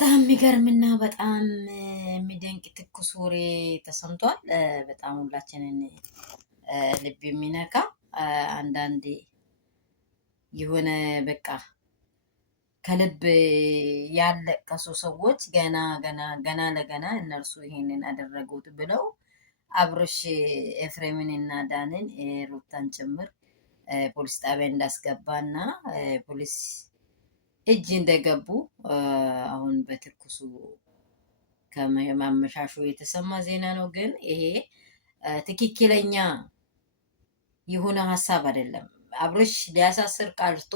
በጣም የሚገርምና በጣም የሚደንቅ ትኩስ ወሬ ተሰምቷል። በጣም ሁላችንን ልብ የሚነካ አንዳንዴ የሆነ በቃ ከልብ ያለቀሱ ሰዎች ገና ለገና እነርሱ ይሄንን አደረጉት ብለው አብርሽ ኤፍሬምን እና ዳንን ሩታን ጭምር ፖሊስ ጣቢያ እንዳስገባና ፖሊስ እጅ እንደገቡ አሁን በትኩሱ ከማመሻሹ የተሰማ ዜና ነው። ግን ይሄ ትክክለኛ የሆነ ሀሳብ አይደለም። አብርሽ ሊያሳስር ቀርቶ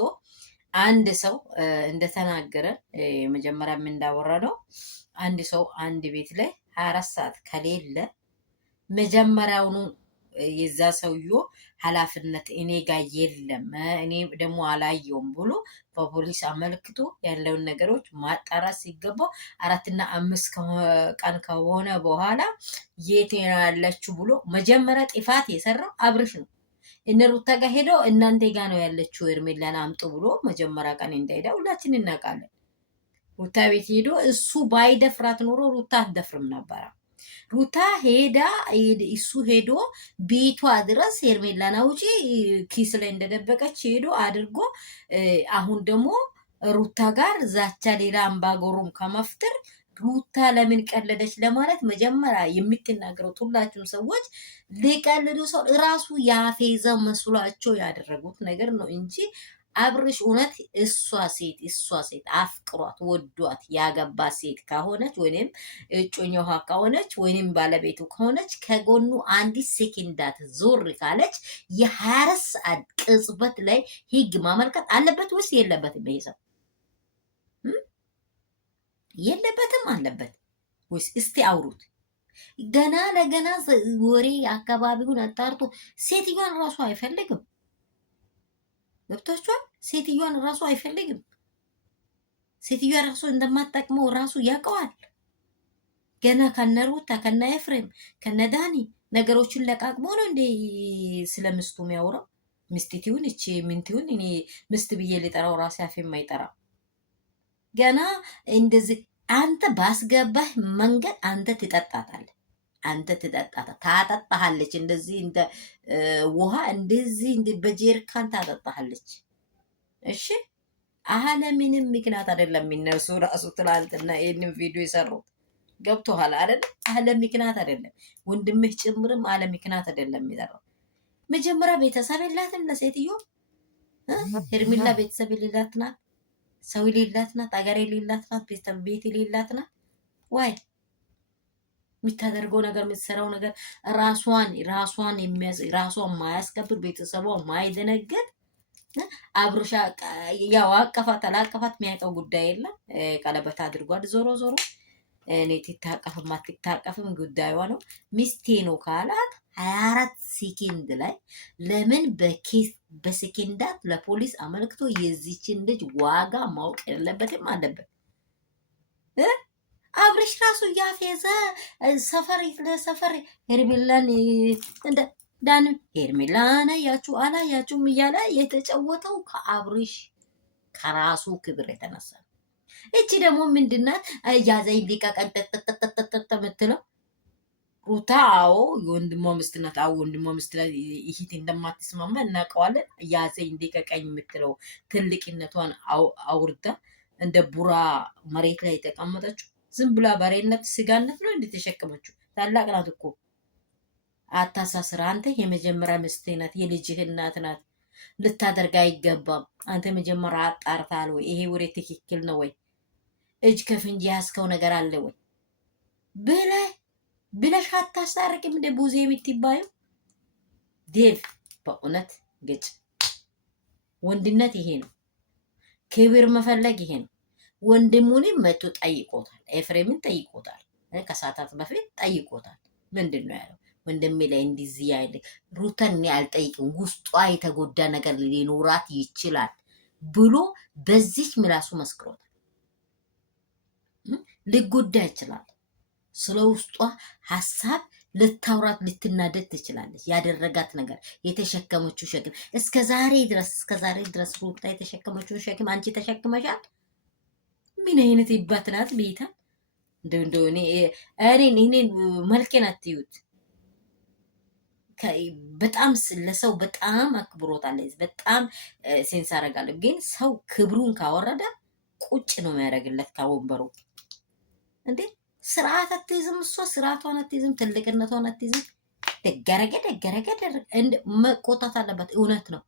አንድ ሰው እንደተናገረ መጀመሪያም እንዳወራ ነው። አንድ ሰው አንድ ቤት ላይ 24 ሰዓት ከሌለ መጀመሪያውኑ የዛ ሰውዮ ኃላፊነት እኔ ጋር የለም፣ እኔ ደግሞ አላየውም ብሎ በፖሊስ አመልክቶ ያለውን ነገሮች ማጣራት ሲገባው 4 እና 5 ቀን ከሆነ በኋላ የት ያለችው ብሎ መጀመሪያ ጥፋት የሰራው አብርሽ ነው። እነ ሩታ ጋር ሄደው እናንተ ጋር ነው ያለችው ኤርሜላን አምጡ ብሎ መጀመሪያ ቀን እንዳይዳ ሁላችን እናውቃለን። ሩታ ቤት ሄዶ እሱ ባይደፍራት ኖሮ ሩታ አትደፍርም ነበረ። ሩታ ሄዳ እሱ ሄዶ ቤቷ ድረስ ኤርሜላን አውጪ ኪስ ላይ እንደደበቀች ሄዶ አድርጎ አሁን ደግሞ ሩታ ጋር ዛቻ ሌላ አምባገሩም ከመፍጠር ሩታ ለምን ቀለደች ለማለት መጀመሪያ የምትናገሩት ሁላችሁም ሰዎች ሊቀልዱ ሰው ራሱ ያፌዘው መስሏቸው ያደረጉት ነገር ነው እንጂ አብርሽ እውነት እሷ ሴት አፍቅሯት ወዷት ያገባ ሴት ከሆነች ወይንም እጮኛዋ ከሆነች ወይንም ባለቤቱ ከሆነች ከጎኑ አንዲት ሴኮንዳት ዞር ካለች የ24 ሰዓት ቅጽበት ላይ ህግ ማመልከት አለበት ወይስ የለበትም? ይሄ የለበትም አለበት ወይስ? እስቲ አውሩት። ገና ለገና ወሬ አካባቢውን አጣርቶ ሴትዮዋን ራሱ አይፈልግም። ገብቷችኋል? ሴትዮዋን ራሱ አይፈልግም። ሴትዮዋ ራሱ እንደማትጠቅመው ራሱ ያውቀዋል። ገና ከነሩታ ከነ ኤፍሬም ከነ ዳኒ ነገሮችን ለቃቅሞ ነው እንዴ ስለ ምስቱ የሚያወራው? ምስቲቲውን እቺ ምንቲውን እኔ ምስት ብዬ ሊጠራው ራሴ አፌም አይጠራም። ገና እንደዚህ አንተ ባስገባህ መንገድ አንተ ትጠጣታለህ። ታጠጣሃለች። እንደዚህ እንደ ውሃ እንደዚህ በጀሪካን ታጠጣሃለች። እሺ አለ ምንም ምክንያት አይደለም። እነሱ ራሱ ትላንትና ይሄንን ቪዲዮ የሰሩት ገብቶሃል አይደል? አለ ምክንያት አይደለም። ወንድምህ ጭምርም አለ ምክንያት አይደለም የሚጠራው። መጀመሪያ ቤተሰብ የላትም ለሴትዮ ሄርሜላ ቤተሰብ የሌላት ናት። ሰው የሌላት ናት። አገር የሌላት ናት። ቤት የሌላት ናት። ዋይ የምታደርገው ነገር የምትሰራው ነገር ራሷን ራሷን ማያስከብር ቤተሰቧ ማይደነገጥ አብርሻ ያው አቀፋት አላቀፋት የሚያውቀው ጉዳይ የለም። ቀለበት አድርጓል። ዞሮ እኔ ትታቀፍም አትታቀፍም ጉዳዩዋ ነው። ሚስቴ ነው ካላት 24 ሴኮንድ ላይ ለምን በሴኮንዳት ለፖሊስ አመልክቶ የዚችን ልጅ ዋጋ ማወቅ የለበትም አለበት? አብርሽ ራሱ እያፌዘ ሰፈር ሄርሜላን እንደ ዳን ሄርሜላን አያችሁ አላያችሁም እያለ የተጫወተው ከአብርሽ ከራሱ ክብር የተነሳ ነው። እቺ ደግሞ ምንድናት? ያዘይ ሊቀቀጠጠጠጠጠ ምትለው ሩታ አዎ የወንድሟ ሚስት ናት። አዎ ወንድሟ ሚስት ላይ ይሂት እንደማትስማማ እናውቀዋለን። ያዘይ እንዲቀቀኝ የምትለው ትልቅነቷን አውርዳ እንደ ቡራ መሬት ላይ የተቀመጠችው ዝም ብላ በሬነት ስጋነት ነው እንደተሸከመችው። ታላቅ ናት እኮ አታሳስራ። አንተ የመጀመሪያ ሚስት ናት፣ የልጅህ እናት ናት። ልታደርግ አይገባም። አንተ መጀመሪያ አጣርታል ወይ? ይሄ ወሬ ትክክል ነው ወይ? እጅ ከፍንጅ ያስከው ነገር አለ ወይ ብለሽ አታስታርቅም? እንደ ቡዜ የምትባዩ ዴቭ በእውነት ግጭ። ወንድነት ይሄ ነው። ክብር መፈለግ ይሄ ነው። ወንድሙንም መቶ ጠይቆታል። ኤፍሬምን ጠይቆታል። ከሰዓታት በፊት ጠይቆታል። ምንድን ነው ያለው? ወንድሜ ላይ እንዲዚህ ያለ ሩታን እኔ አልጠይቅም፣ ውስጧ የተጎዳ ነገር ሊኖራት ይችላል ብሎ በዚች ምላሱ መስክሮታል። ሊጎዳ ይችላል። ስለ ውስጧ ሀሳብ ልታውራት ልትናደድ ትችላለች። ያደረጋት ነገር የተሸከመችው ሸክም እስከ ዛሬ ድረስ ሩታ የተሸከመችውን ሸክም አንቺ ተሸክመሻል። ምን አይነት ይባትናት ቤታ እንደው እኔ መልኬን አትዩት። በጣም ለሰው በጣም አክብሮት አለ። በጣም ሴንስ አደርጋለሁ። ግን ሰው ክብሩን ካወረደ ቁጭ ነው የሚያደርግለት ከወንበሩ። እንዴ ስርዓት አትይዝም፣ እሷ ስርዓቷን አትይዝም፣ ትልቅነቷን አትይዝም። ደገረገ መቆጣት አለባት። እውነት ነው።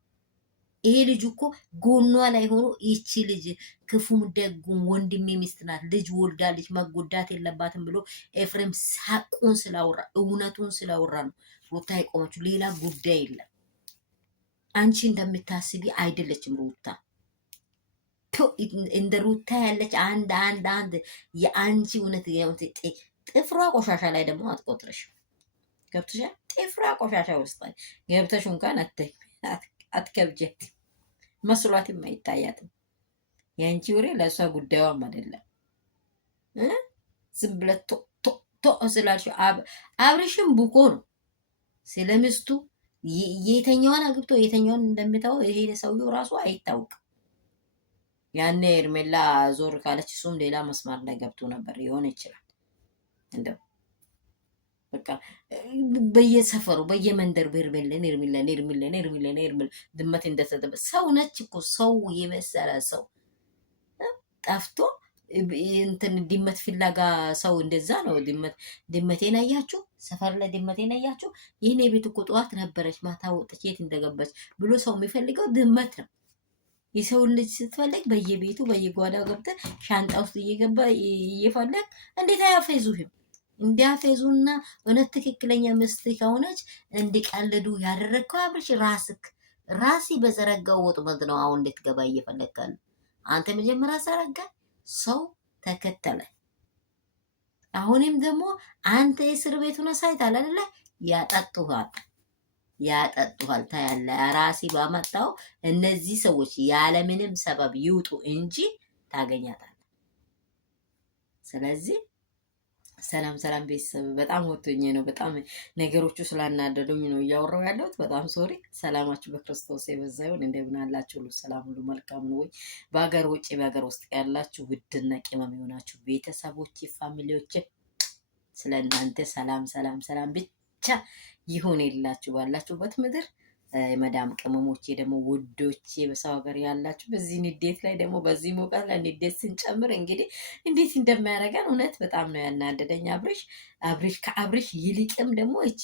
ይሄ ልጅ እኮ ጎኗ ላይ ሆኖ ይቺ ልጅ ክፉም ደጉም ወንድሜ ሚስት ናት፣ ልጅ ወልዳለች፣ መጎዳት የለባትም ብሎ ኤፍሬም ሳቁን ስላወራ እውነቱን ስላወራ ነው ሩታ የቆመችው። ሌላ ጉዳይ የለም። አንቺ እንደምታስቢ አይደለችም ሩታ። እንደ ሩታ ያለች አንድ የአንቺ እውነት ጥፍሯ ቆሻሻ ላይ ደግሞ አትቆጥረሽ። ገብተሻል? ጥፍሯ ቆሻሻ ውስጥ ገብተሽ እንኳን አትከብጀት መስሏትም አይታያትም። የአንቺ ወሬ ለእሷ ጉዳዩም አይደለም። ዝም ብለህ ቶ ስላልሽ አብርሽም ቡኮ ነው ስለሚስቱ የተኛዋን አግብቶ የተኛዋን እንደሚታው ይሄ ሰውየው ራሱ አይታወቅም። ያኔ ኤርሜላ ዞር ካለች እሱም ሌላ መስማር ላይ ገብቶ ነበር ሊሆን ይችላል። እንደው በቃ በየሰፈሩ በየመንደሩ ኤርሜላን ድመት እንደተደበ ሰው ነች እኮ ሰው የመሰለ ሰው ጠፍቶ እንትን ድመት ፍላጋ ሰው እንደዛ ነው። ድመቴን አያችሁ፣ ሰፈር ላይ ድመቴን አያችሁ፣ ይህኔ ቤት እኮ ጠዋት ነበረች ማታ ወጥቼ የት እንደገባች ብሎ ሰው የሚፈልገው ድመት ነው። የሰውን ልጅ ስትፈልግ በየቤቱ በየጓዳው ገብተህ ሻንጣ ውስጥ እየገባ እየፈለግ እንዴት አያፌዙህም? እንዲያፌዙና እውነት ትክክለኛ ሚስት ከሆነች እንዲቀልዱ ያደረግከው አብርሽ ራሲ በዘረጋው ወጥመድ ነው። አሁን እንድትገባ እየፈለግካል። አንተ መጀመሪያ ዘረጋ፣ ሰው ተከተለ። አሁንም ደግሞ አንተ የእስር ቤቱን ሳይታል አይደለ? ያጠጡሃል ታያለ። ራሲ ባመጣው እነዚህ ሰዎች ያለምንም ሰበብ ይውጡ እንጂ ታገኛታል። ስለዚህ ሰላም ቤተሰብ፣ በጣም ወጥቶኝ ነው። በጣም ነገሮቹ ስላናደዱኝ ነው እያወራው ያለሁት። በጣም ሶሪ። ሰላማችሁ በክርስቶስ የበዛ ይሁን። እንደምን አላችሁ? ሁሉ ሰላም፣ ሁሉ መልካም ነው ወይ? በሀገር ውጭ በሀገር ውስጥ ያላችሁ ውድና ቅመም የሆናችሁ ቤተሰቦች፣ ፋሚሊዎች ስለ እናንተ ሰላም ብቻ ይሁን የላችሁ ባላችሁበት ምድር። የመዳም ቅመሞቼ ደግሞ ውዶቼ በሰው ሀገር ያላችሁ በዚህ ንዴት ላይ ደግሞ በዚህ ሙቀት ላይ ንዴት ስንጨምር እንግዲህ እንዴት እንደሚያደርገን እውነት በጣም ነው ያናደደኝ። ከአብርሽ ይልቅም ደግሞ እቺ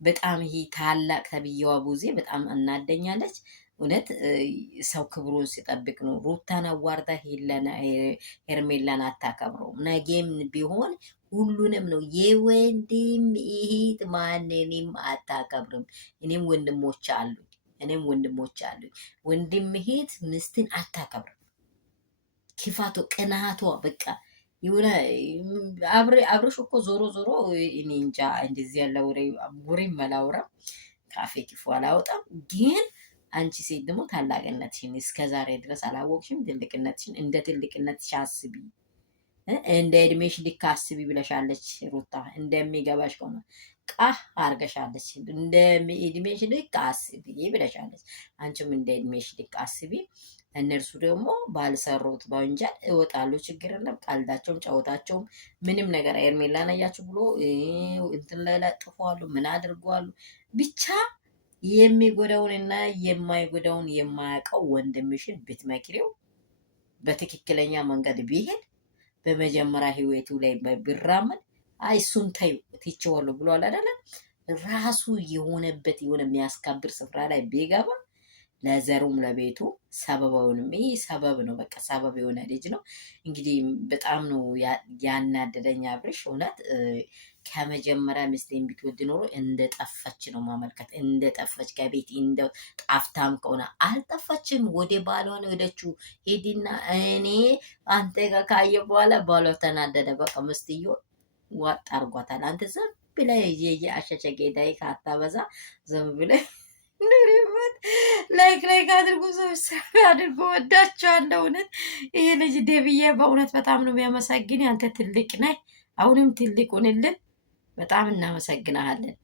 በጣም ይሄ ታላቅ ተብዬዋ ቡዜ በጣም እናደኛለች። እውነት ሰው ክብሩን ሲጠብቅ ነው። ሩታን አዋርዳ ሄርሜላን አታከብረውም። ነገም ቢሆን ሁሉንም ነው የወንድም እህት ማንንም አታከብርም። እኔም ወንድሞች አሉኝ። ወንድም እህት ምስትን አታከብርም። ክፋቱ፣ ቅናቷ በቃ የሆነ አብርሽ እኮ ዞሮ እኔ እንጃ እንደዚህ ያለ ወሬ መላውራ ካፌ ክፉ አላወጣም። ግን አንቺ ሴት ደግሞ ታላቅነትሽን እስከዛሬ ድረስ አላወቅሽም። ትልቅነትሽን እንደ ትልቅነትሽ አስቢ። እንደ እድሜሽ ልክ አስቢ ብለሻለች ሩታ። እንደሚገባሽ ከሆነ ቃህ አርገሻለች። እንደ እድሜሽ ልክ አስቢ ብለሻለች። አንቺም እንደ እድሜሽ ልክ አስቢ። እነርሱ ደግሞ ባልሰሩት በወንጀል እወጣሉ። ችግር የለም። ቀልዳቸውም ጨዋታቸውም ምንም ነገር ኤርሜላን አያችሁ ብሎ እንትን ላይ ለጥፈዋሉ። ምን አድርገዋሉ? ብቻ የሚጎዳውንና የማይጎዳውን የማያውቀው ወንድምሽን ብትመክሪው በትክክለኛ መንገድ ቢሄድ በመጀመሪያ ህይወቱ ላይ ቢራመድ እሱን ተይው ትቼዋለሁ ብሏል አይደለ? ራሱ የሆነበት የሆነ የሚያስከብር ስፍራ ላይ ቢገባ ለዘሩም ለቤቱ ሰበባውንም ይህ ሰበብ ነው። በቃ ሰበብ የሆነ ልጅ ነው። እንግዲህ በጣም ነው ያናደደኝ አብርሽ። እውነት ከመጀመሪያ ሚስቴን ብትወድ ኖሮ እንደጠፈች ነው ማመልከት። እንደጠፈች ከቤት እንደ ጣፍታም ከሆነ አልጠፋችም። ወደ ባሏ ነው ሄደችው። ሄድና እኔ አንተ ጋር ካየ በኋላ ባሏ ተናደደ። በቃ ሚስትዮ ዋጥ አርጓታል። አንተ ዝም ብለህ የአሸቸ ጌዳይ ካታበዛ ዝም ብለህ ኑሪበት። ላይክ አድርጎ ሰብስክራይብ አድርጎ። ወዳቸዋለሁ። እውነት ይሄ ልጅ ደብዬ በእውነት በጣም ነው የሚያመሰግን። አንተ ትልቅ ነህ። አሁንም ትልቅ ሁንልን። በጣም እናመሰግናለን።